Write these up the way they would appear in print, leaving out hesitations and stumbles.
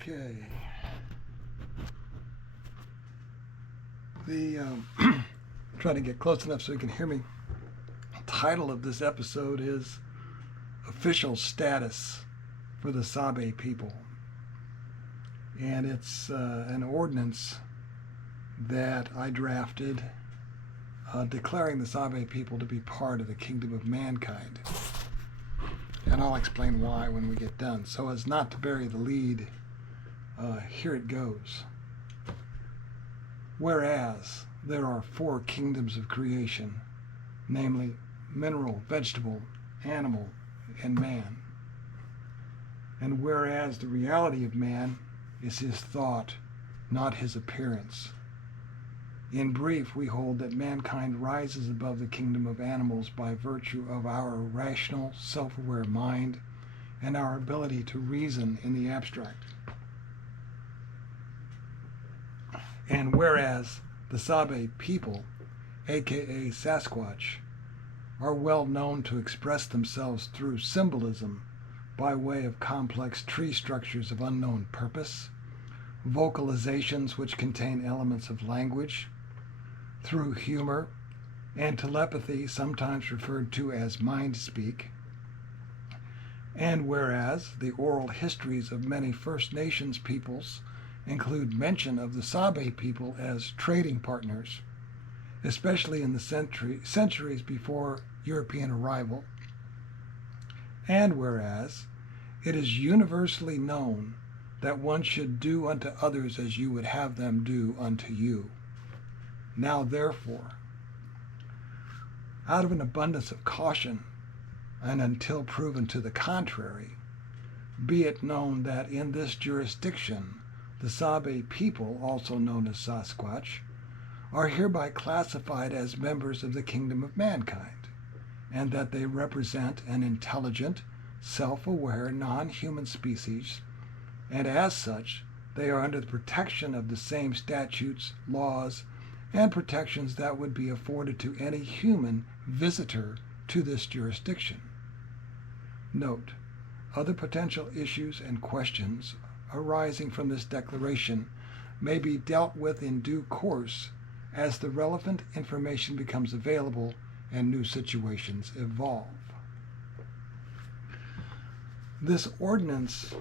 Okay. The trying to get close enough so you can hear me. The title of this episode is Official Status for the Sabe People. And it's an ordinance that I drafted declaring the Sabe people to be part of the kingdom of mankind. And I'll explain why when we get done. So as not to bury the lead, here it goes. Whereas there are 4 kingdoms of creation, namely mineral, vegetable, animal, and man. And whereas the reality of man is his thought, not his appearance. In brief, we hold that mankind rises above the kingdom of animals by virtue of our rational, self-aware mind and our ability to reason in the abstract. And whereas the Sabe people, aka Sasquatch, are well known to express themselves through symbolism by way of complex tree structures of unknown purpose, vocalizations which contain elements of language, through humor, and telepathy, sometimes referred to as mind speak, and whereas the oral histories of many First Nations peoples include mention of the Sabe people as trading partners, especially in the centuries before European arrival, and whereas it is universally known that one should do unto others as you would have them do unto you. Now therefore, out of an abundance of caution, and until proven to the contrary, be it known that in this jurisdiction the Sabe people, also known as Sasquatch, are hereby classified as members of the kingdom of mankind, and that they represent an intelligent, self-aware, non-human species, and as such, they are under the protection of the same statutes, laws, and protections that would be afforded to any human visitor to this jurisdiction. Note, other potential issues and questions arising from this declaration may be dealt with in due course as the relevant information becomes available and new situations evolve. This ordinance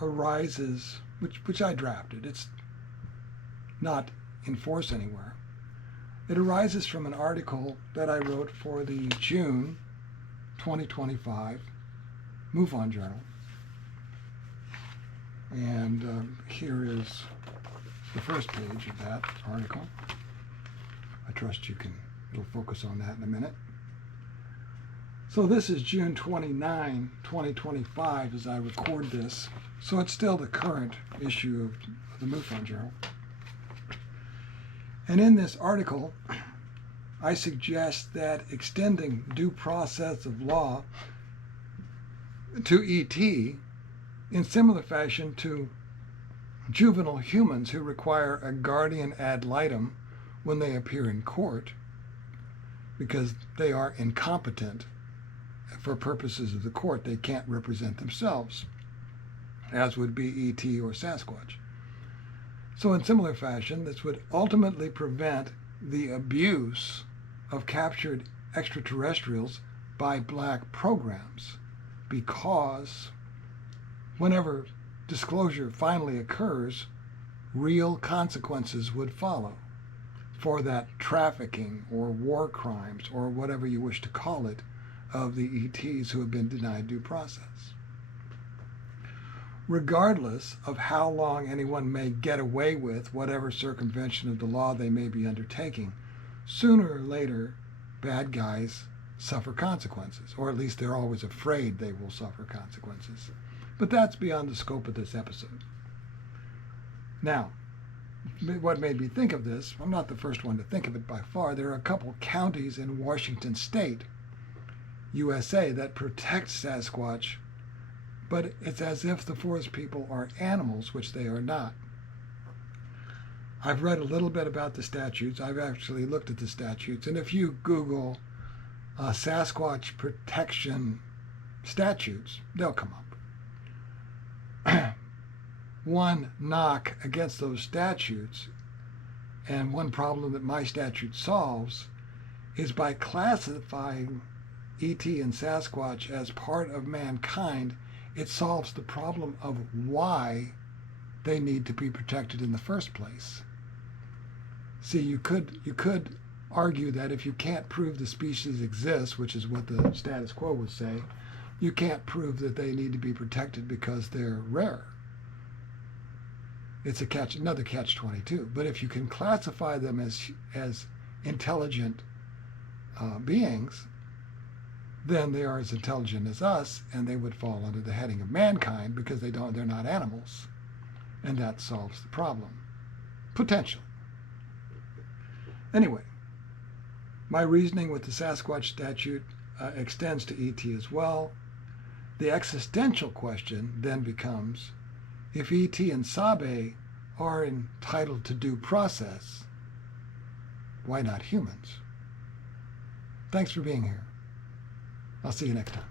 arises, which I drafted. It's not in force anywhere. It arises from an article that I wrote for the June 2025 MUFON Journal. And here is the first page of that article. I trust it'll focus on that in a minute. So this is June 29, 2025 as I record this. So it's still the current issue of the MUFON Journal. And in this article, I suggest that extending due process of law to ET in similar fashion to juvenile humans who require a guardian ad litem when they appear in court because they are incompetent for purposes of the court. They can't represent themselves, as would be ET or Sasquatch. So in similar fashion, this would ultimately prevent the abuse of captured extraterrestrials by black programs, because whenever disclosure finally occurs, real consequences would follow for that trafficking or war crimes or whatever you wish to call it of the ETs who have been denied due process. Regardless of how long anyone may get away with whatever circumvention of the law they may be undertaking, sooner or later, bad guys suffer consequences, or at least they're always afraid they will suffer consequences. But that's beyond the scope of this episode. Now, what made me think of this, I'm not the first one to think of it by far. There are a couple counties in Washington State, USA, that protect Sasquatch, but it's as if the forest people are animals, which they are not. I've read a little bit about the statutes. I've actually looked at the statutes, and if you Google Sasquatch protection statutes, they'll come up. one knock against those statutes, and one problem that my statute solves, is by classifying E.T. and Sasquatch as part of mankind, it solves the problem of why they need to be protected in the first place. See, you could argue that if you can't prove the species exists, which is what the status quo would say, you can't prove that they need to be protected because they're rare. It's another catch-22. But if you can classify them as intelligent beings, then they are as intelligent as us, and they would fall under the heading of mankind because they're not animals, and that solves the problem, potentially. Anyway, my reasoning with the Sasquatch statute extends to E.T. as well. The existential question then becomes, if E.T. and Sabe are entitled to due process, why not humans? Thanks for being here. I'll see you next time.